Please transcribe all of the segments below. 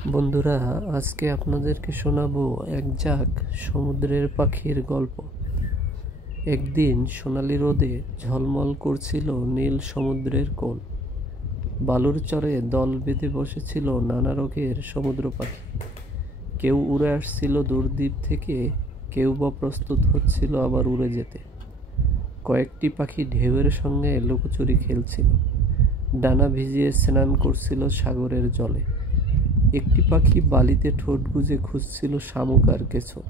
বন্ধুরা, আজকে আপনাদেরকে শোনাবো এক ঝাঁক সমুদ্রের পাখির গল্প। একদিন সোনালি রোদে ঝলমল করছিল নীল সমুদ্রের কোণ। বালুর চরে দল বেঁধে বসেছিল নানা রঙের সমুদ্র পাখি। কেউ উড়ে আসছিল দূরদ্বীপ থেকে, কেউ বা প্রস্তুত হচ্ছিল আবার উড়ে যেতে। কয়েকটি পাখি ঢেউয়ের সঙ্গে লুকোচুরি খেলছিল, ডানা ভিজিয়ে স্নান করছিল সাগরের জলে। একটি পাখি বালিতে ঠোঁট গুজে খুঁজছিল শামুক আর কেঁচো,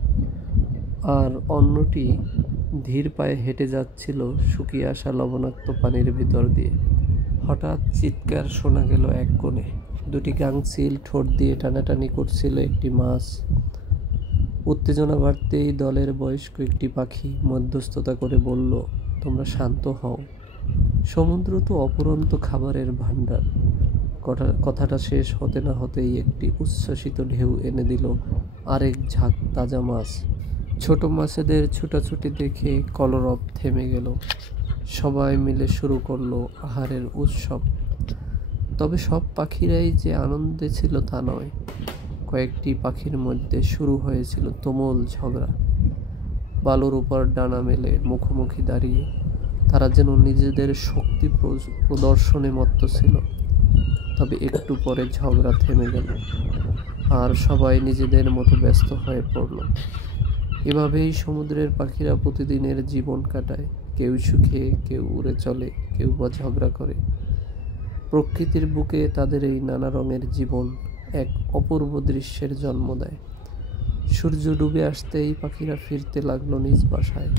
আর অন্যটি ধীর পায়ে হেঁটে যাচ্ছিল শুকিয়ে আসা লবণাক্ত পানির ভিতর দিয়ে। হঠাৎ চিৎকার শোনা গেল এক কোণে। দুটি গাংচিল ঠোঁট দিয়ে টানাটানি করছিল একটি মাছ। উত্তেজনা বাড়তেই দলের বয়স্ক একটি পাখি মধ্যস্থতা করে বলল, তোমরা শান্ত হও, সমুদ্র তো অপুরন্ত খাবারের ভাণ্ডার। কথাটা শেষ হতে না হতেই একটি উচ্ছ্বসিত ঢেউ এনে দিল আরেক ঝাঁক তাজা মাছ। ছোট মাছেদের ছুটাছুটি দেখে কলরব থেমে গেল। সবাই মিলে শুরু করলো আহারের উৎসব। তবে সব পাখিরাই যে আনন্দে ছিল তা নয়। কয়েকটি পাখির মধ্যে শুরু হয়েছিল তুমুল ঝগড়া। বালুর উপর ডানা মেলে মুখোমুখি দাঁড়িয়ে তারা যেন নিজেদের শক্তি প্রদর্শনে মত্ত ছিল। তবে একটু পরে ঝগড়া থেমে গেল, আর সবাই নিজেদের মতো ব্যস্ত হয়ে পড়ল। এভাবেই সমুদ্রের পাখিরা প্রতিদিনের জীবন কাটায়। কেউ সুখে, কেউ উড়ে চলে, কেউ বা ঝগড়া করে। প্রকৃতির বুকে তাদের এই নানা রঙের জীবন এক অপূর্ব দৃশ্যের জন্ম দেয়। সূর্য ডুবে আসতেই পাখিরা ফিরতে লাগলো নিজ বাসায়,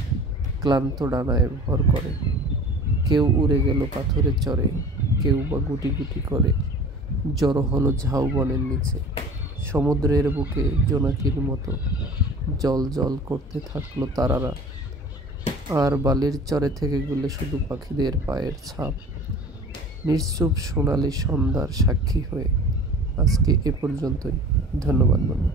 ক্লান্ত ডানায় ভর করে। কেউ উড়ে গেল পাথরের চরে, কেউ বা গুটি গুটি করে জড়ো হলো ঝাউবনের নিচে। সমুদ্রের বুকে জোনাকির মতো জল জল করতে থাকলো তারারা, আর বালির চরে থেকে গেলে শুধু পাখিদের পায়ের ছাপ, নিশ্চুপ সোনালি সন্ধ্যার সাক্ষী হয়ে। আজকে এ পর্যন্তই। ধন্যবাদ বন্ধু।